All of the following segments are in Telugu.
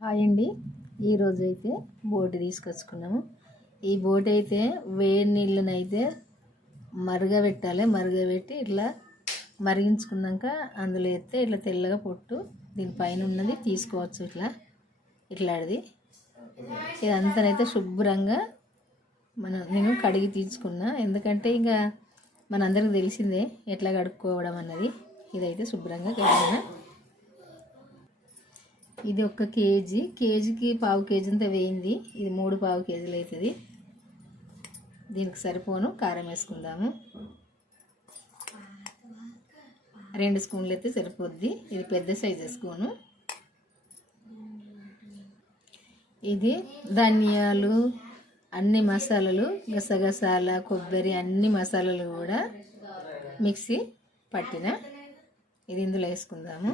హాయ్ అండి. ఈరోజు అయితే బోటి తీసుకొచ్చుకున్నాము. ఈ బోటి అయితే వేడి నీళ్ళనైతే మరగబెట్టాలి. మరగబెట్టి ఇట్లా మరిగించుకున్నాక అందులో ఎత్తే ఇట్లా తెల్లగా పొట్టు దీనిపైన ఉన్నది తీసుకోవచ్చు ఇట్లా. ఇట్లాడిది. ఇదంతానైతే శుభ్రంగా మనం నేను కడిగి తీసుకున్నా ఎందుకంటే ఇంకా మనందరికి తెలిసిందే ఎట్లా కడుక్కోవడం అన్నది. ఇదైతే శుభ్రంగా కడిగినా ఇది ఒక కేజీ. కేజీకి పావు కేజీ అంతా వేయింది. ఇది మూడు పావు కేజీలు అవుతుంది దీనికి సరిపోను. కారం వేసుకుందాము. రెండు స్పూన్లు అయితే సరిపోద్ది. ఇది పెద్ద సైజు స్పూను ఇది ధనియాలు అన్ని మసాలాలు గసగసాల కొబ్బరి అన్ని మసాలాలు కూడా మిక్సీ పట్టిన. ఇది ఇందులో వేసుకుందాము.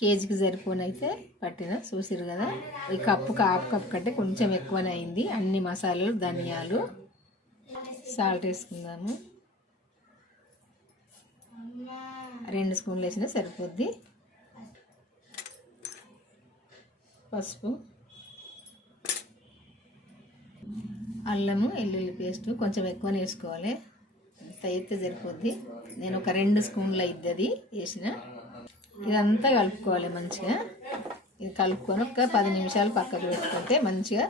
కేజీకి సరిపోనైతే పట్టిన చూసిరు కదా? ఈ కప్పు హాఫ్ కప్ కంటే కొంచెం ఎక్కువనే అయింది. అన్ని మసాలాలు ధనియాలు సాల్ట్ వేసుకుందాము. రెండు స్పూన్లు వేసినా సరిపోద్ది. పసుపు అల్లము వెల్లుల్లి పేస్ట్ కొంచెం ఎక్కువనే వేసుకోవాలి. అంత అయితే సరిపోద్ది. నేను ఒక రెండు స్పూన్లు అయిద్ది అది వేసిన. ఇదంతా కలుపుకోవాలి మంచిగా. ఇది కలుపుకొని ఒక పది నిమిషాలు పక్కకు పెట్టుకుంటే మంచిగా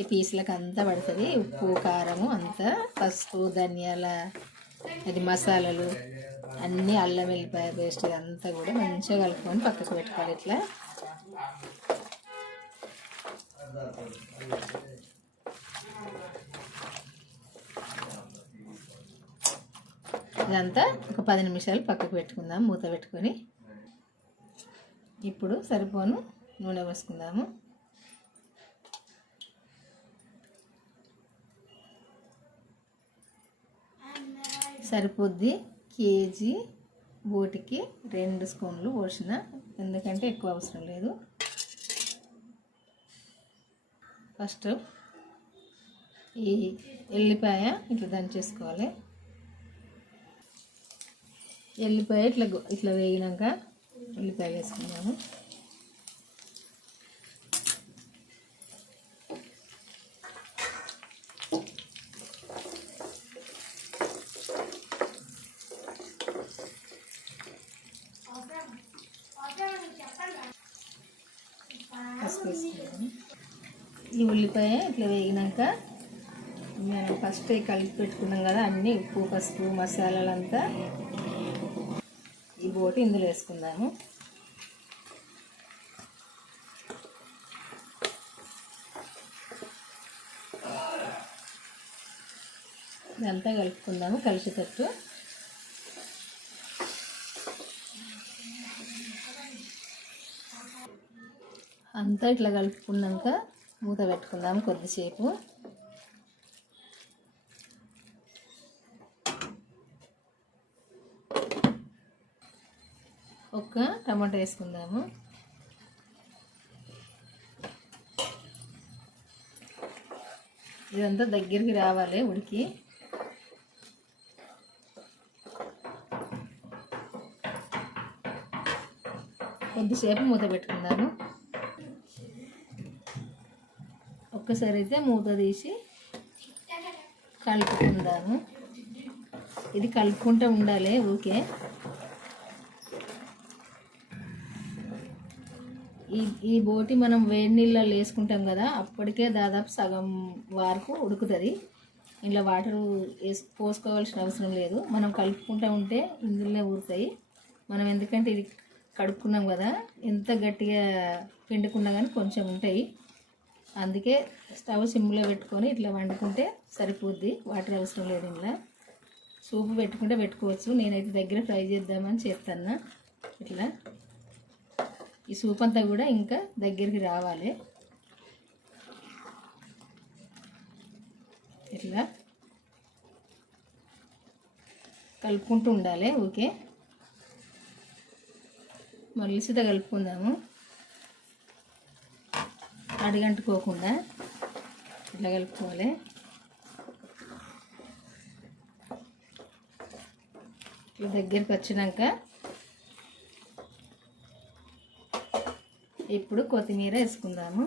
ఈ పీసులకు అంతా పడుతుంది. ఉప్పు కారము అంతా పసుపు ధనియాల అది మసాలాలు అన్నీ అల్లం వెల్లిపాయ పేస్ట్ ఇదంతా కూడా మంచిగా కలుపుకొని పక్కకు పెట్టుకోవాలి ఇట్లా. ఇదంతా ఒక పది నిమిషాలు పక్కకు పెట్టుకుందాం. మూత పెట్టుకొని ఇప్పుడు సరిపోను నూనె పోసుకుందాము. సరిపోద్ది కేజీ బోటికి రెండు స్పూన్లు పోసిన ఎందుకంటే ఎక్కువ అవసరం లేదు. ఫస్ట్ ఈ ఎల్లిపాయ ఇట్లా దంచేసుకోవాలి. ఎల్లిపాయ ఇట్లా ఇట్లా వేగినాక ఉల్లిపాయ వేసుకున్నాము పసుపు వేసుకున్నాము ఈ ఉల్లిపాయ ఇట్లా వేగినాక మనం ఫస్ట్ కలిపి పెట్టుకున్నాం కదా అన్నీ ఉప్పు పసుపు మసాలాలంతా బోటి ఇందులో వేసుకుందాము. ఇదంతా కలుపుకుందాము కలిసేటట్టు. అంతా ఇట్లా కలుపుకున్నాక మూత పెట్టుకుందాము కొద్దిసేపు. ఒక్క టమాటా వేసుకుందాము. ఇదంతా దగ్గరికి రావాలి ఉడికి. కొద్దిసేపు మూత పెట్టుకుందాము. ఒక్కసారి అయితే మూత తీసి కలుపుకుందాము. ఇది కలుపుకుంటూ ఉండాలి ఊకే ఈ ఈ బోటి మనం వేడి నీళ్ళలో వేసుకుంటాం కదా అప్పటికే దాదాపు సగం వరకు ఉడుకుతుంది. ఇంట్లో వాటర్ వేసి పోసుకోవాల్సిన అవసరం లేదు. మనం కలుపుకుంటూ ఉంటే ఇందులోనే ఊరుతాయి. మనం ఎందుకంటే ఇది కడుక్కున్నాం కదా ఎంత గట్టిగా పిండుకున్నా కానీ కొంచెం ఉంటాయి. అందుకే స్టవ్ సిమ్లో పెట్టుకొని ఇట్లా వండుకుంటే సరిపోద్ది. వాటర్ అవసరం లేదు ఇంట్లో సూపు పెట్టుకుంటే పెట్టుకోవచ్చు. నేనైతే దగ్గర ఫ్రై చేద్దామని చేస్తాను ఇట్లా. ఈ సూప్ అంతా కూడా ఇంకా దగ్గరికి రావాలి. ఇట్లా కలుపుకుంటూ ఉండాలి ఓకే. మళ్ళీ సీత కలుపుకుందాము. అడిగంటుకోకుండా ఇట్లా కలుపుకోవాలి. ఇట్లా దగ్గరికి వచ్చినాక ఇప్పుడు కొత్తిమీర వేసుకుందాము.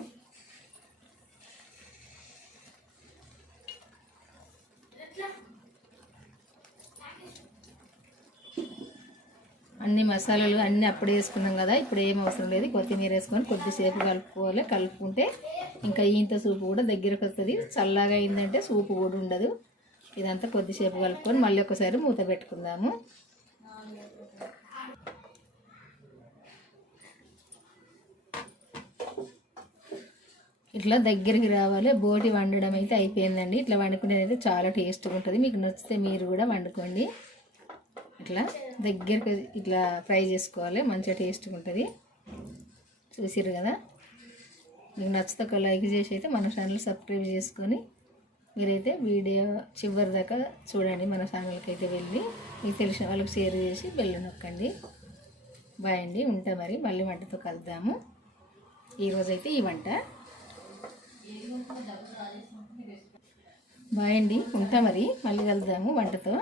అన్ని మసాలాలు అన్నీ అప్పుడే వేసుకున్నాం కదా ఇప్పుడు ఏం అవసరం లేదు. కొత్తిమీర వేసుకొని కొద్దిసేపు కలుపుకోవాలి. కలుపుకుంటే ఇంకా ఈంత సూపు కూడా దగ్గరకు వస్తుంది. చల్లగా అయిందంటే సూపు కూడా ఉండదు. ఇదంతా కొద్దిసేపు కలుపుకొని మళ్ళీ ఒకసారి మూత పెట్టుకుందాము. ఇట్లా దగ్గరికి రావాలి. బోటి వండడం అయితే అయిపోయిందండి. ఇట్లా వండుకునేది అయితే చాలా టేస్ట్గా ఉంటుంది. మీకు నచ్చితే మీరు కూడా వండుకోండి. ఇట్లా దగ్గరికి ఇట్లా ఫ్రై చేసుకోవాలి. మంచిగా టేస్ట్గా ఉంటుంది. చూసిర్రు కదా? మీకు నచ్చితే ఒక లైక్ చేసి అయితే మన ఛానల్ సబ్స్క్రైబ్ చేసుకొని మీరైతే వీడియో చివరి దాకా చూడండి. మన ఛానల్కి అయితే వెళ్ళి మీకు తెలిసిన వాళ్ళకి షేర్ చేసి బెల్లు నొక్కండి. బాయ్ అండి. ఉంటా మరి. మళ్ళీ వంటతో కలుద్దాము. ఈరోజైతే ఈ వంట. బాయ్ అండి ఉంటా మరి. మళ్ళీ కలుద్దాము వంటతో.